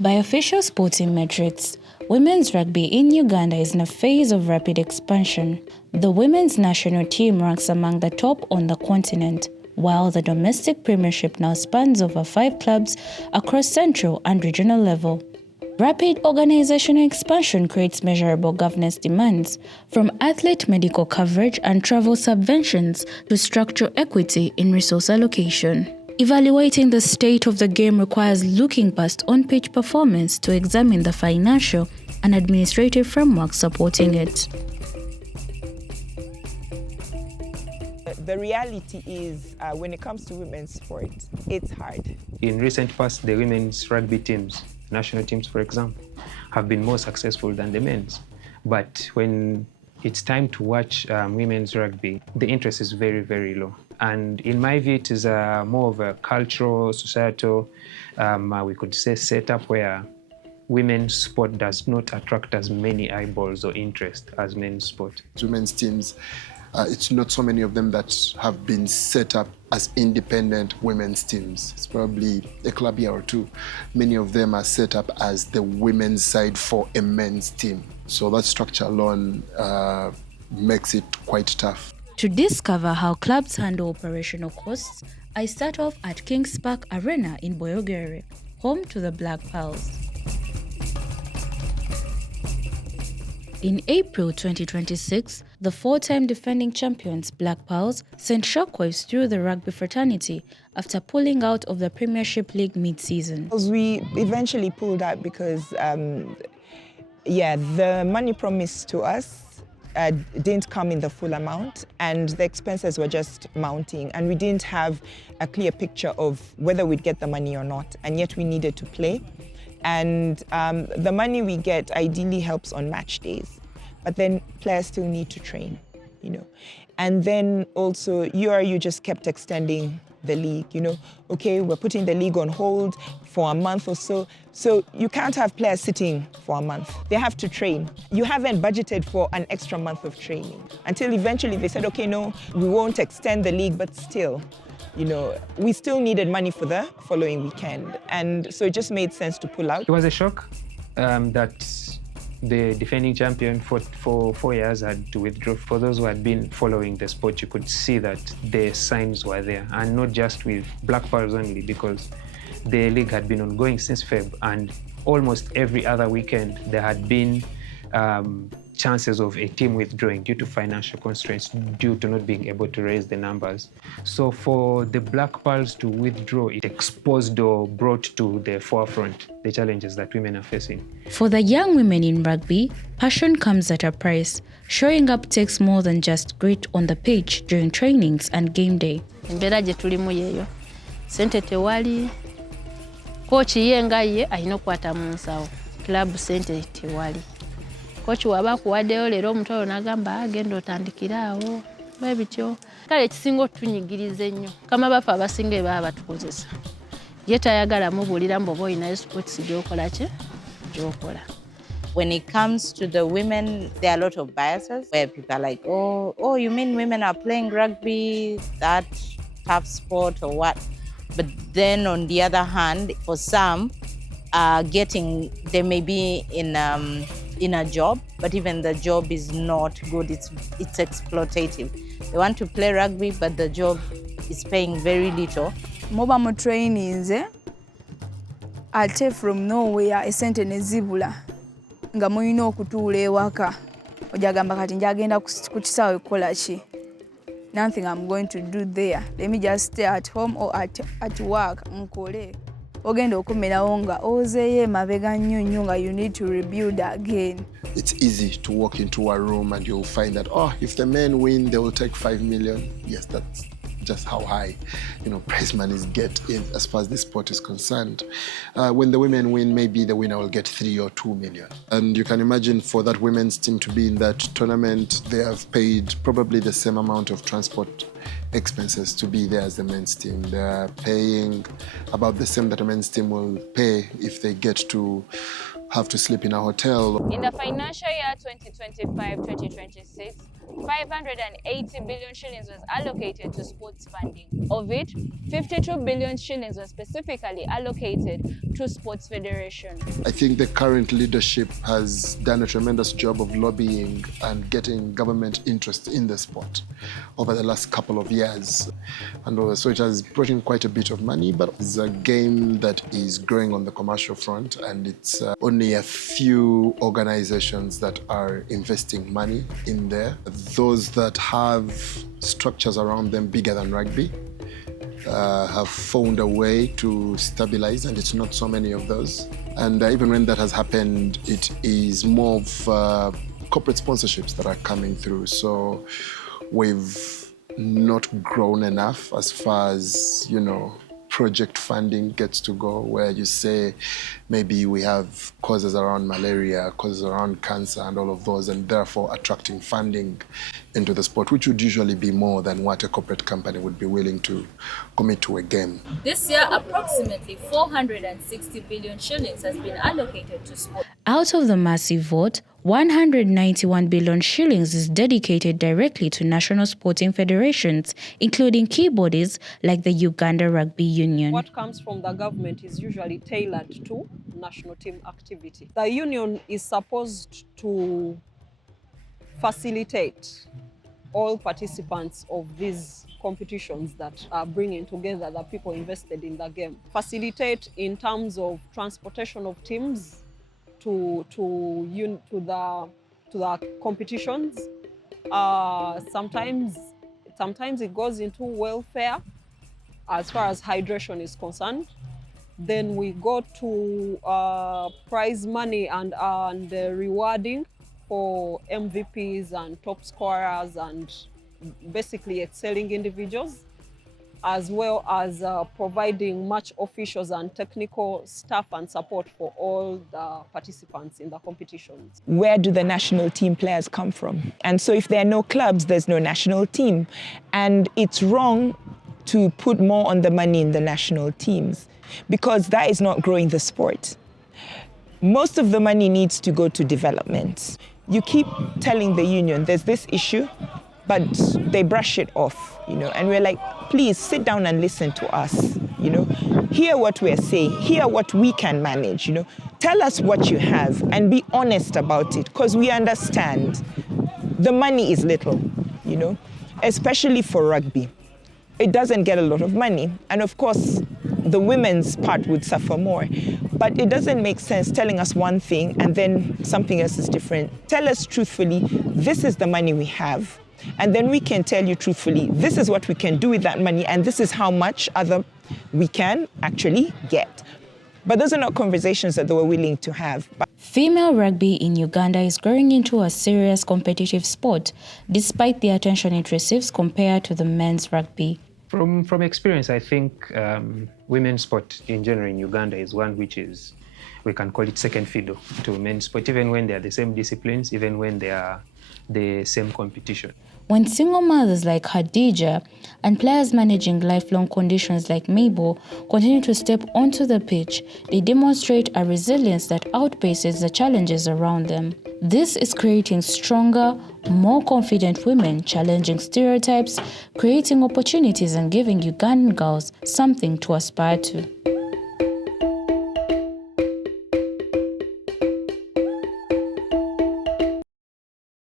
By official sporting metrics, women's rugby in Uganda is in a phase of rapid expansion. The women's national team ranks among the top on the continent, while the domestic premiership now spans over 5 clubs across central and regional level. Rapid organizational expansion creates measurable governance demands, from athlete medical coverage and travel subventions to structural equity in resource allocation. Evaluating the state of the game requires looking past on-pitch performance to examine the financial and administrative framework supporting it. The reality is, when it comes to women's sport, it's hard. In recent past, the women's rugby teams, national teams for example, have been more successful than the men's. But when it's time to watch women's rugby, the interest is very, very low. And in my view, it is more of a cultural, societal, we could say, setup where women's sport does not attract as many eyeballs or interest as men's sport. Women's teams, it's not so many of them that have been set up as independent women's teams. It's probably a club year or two. Many of them are set up as the women's side for a men's team. So that structure alone makes it quite tough. To discover how clubs handle operational costs, I start off at Kings Park Arena in Boyogere, home to the Black Pearls. In April 2026, the 4-time defending champions Black Pearls sent shockwaves through the rugby fraternity after pulling out of the Premiership League mid-season. We eventually pulled out because, the money promised to us didn't come in the full amount, and the expenses were just mounting, and we didn't have a clear picture of whether we'd get the money or not, and yet we needed to play. And the money we get ideally helps on match days, but then players still need to train, And then also URU just kept extending the league, Okay, we're putting the league on hold for a month or so. So you can't have players sitting for a month. They have to train. You haven't budgeted for an extra month of training until eventually they said, okay, no, we won't extend the league, but still, we still needed money for the following weekend. And so it just made sense to pull out. It was a shock that the defending champion for 4 years had to withdraw. For those who had been following the sport, you could see that the signs were there, and not just with Black Pearls only, because the league had been ongoing since Feb, and almost every other weekend there had been chances of a team withdrawing due to financial constraints, due to not being able to raise the numbers. So for the Black Pearls to withdraw, it exposed or brought to the forefront the challenges that women are facing. For the young women in rugby, passion comes at a price. Showing up takes more than just grit on the pitch during trainings and game day. Embeera gye tulimu yeeyo. Sente tewali. Kooki ye nga ye alina okukwata mu nsawo. Club sente tewali. Kooki waba akuwaddeyo leero omutwalo n'agamba agenda otandikira awo. Bwe bityo. Kale ekisinga otunyigiriza ennyo. Kama bafa abasinga baba batukozesa. Ye tayagala mubuulira mbu oba olinayo sports gy'okola ki? Gy'okola. When it comes to the women, there are a lot of biases where people are like, oh, you mean women are playing rugby, that tough sport or what? But then on the other hand, for some, they may be in a job, but even the job is not good. It's exploitative. They want to play rugby, but the job is paying very little. Moba mu trainings, ate from nowhere esente ne zibula nga muyina okutuula ewaka ojagamba kati njagenda ku kisaawe kukola ki. Nothing I'm going to do there. Let me just stay at home or at work nkole. Ogenda okumerawo nga ozeeyo emabega nnyo nga you need to rebuild again. It's easy to walk into a room and you'll find that, if the men win, they will take 5 million. Yes, that's just how high, prize monies get in as far as the sport is concerned. When the women win, maybe the winner will get 3 or 2 million. And you can imagine for that women's team to be in that tournament, they have paid probably the same amount of transport expenses to be there as the men's team. They're paying about the same that a men's team will pay if they get to have to sleep in a hotel. In the financial year 2025-2026, 580 billion shillings was allocated to sports funding. Of it, 52 billion shillings was specifically allocated to sports federation. I think the current leadership has done a tremendous job of lobbying and getting government interest in the sport over the last couple of years. And so it has brought in quite a bit of money, but it's a game that is growing on the commercial front, and it's only a few organizations that are investing money in there. Those that have structures around them bigger than rugby have found a way to stabilize, and it's not so many of those. And even when that has happened, it is more of corporate sponsorships that are coming through. So we've not grown enough as far as, project funding gets to go, where you say maybe we have causes around malaria, causes around cancer and all of those, and therefore attracting funding into the sport, which would usually be more than what a corporate company would be willing to commit to a game. This year, approximately 460 billion shillings has been allocated to sport. Out of the massive vote, 191 billion shillings is dedicated directly to national sporting federations, including key bodies like the Uganda Rugby Union. What comes from the government is usually tailored to national team activity. The union is supposed to facilitate all participants of these competitions that are bringing together the people invested in the game. Facilitate in terms of transportation of teams to the competitions. Sometimes it goes into welfare as far as hydration is concerned. Then we go to prize money and rewarding for MVPs and top scorers and basically excelling individuals, as well as providing match officials and technical staff and support for all the participants in the competitions. Where do the national team players come from? And so if there are no clubs, there's no national team. And it's wrong to put more on the money in the national teams, because that is not growing the sport. Most of the money needs to go to development. You keep telling the union there's this issue, but they brush it off, and we're like, please sit down and listen to us, hear what we're saying, hear what we can manage, tell us what you have and be honest about it, because we understand the money is little, especially for rugby. It doesn't get a lot of money. And of course, the women's part would suffer more. But it doesn't make sense telling us one thing and then something else is different. Tell us truthfully, this is the money we have. And then we can tell you truthfully, this is what we can do with that money and this is how much other we can actually get. But those are not conversations that they were willing to have. Female rugby in Uganda is growing into a serious competitive sport, despite the attention it receives compared to the men's rugby. From experience, I think women's sport in general in Uganda is one which is, we can call it second fiddle to men's sport, even when they are the same disciplines, even when they are the same competition. When single mothers like Khadija and players managing lifelong conditions like Mabel continue to step onto the pitch, they demonstrate a resilience that outpaces the challenges around them. This is creating stronger, more confident women, challenging stereotypes, creating opportunities and giving Ugandan girls something to aspire to.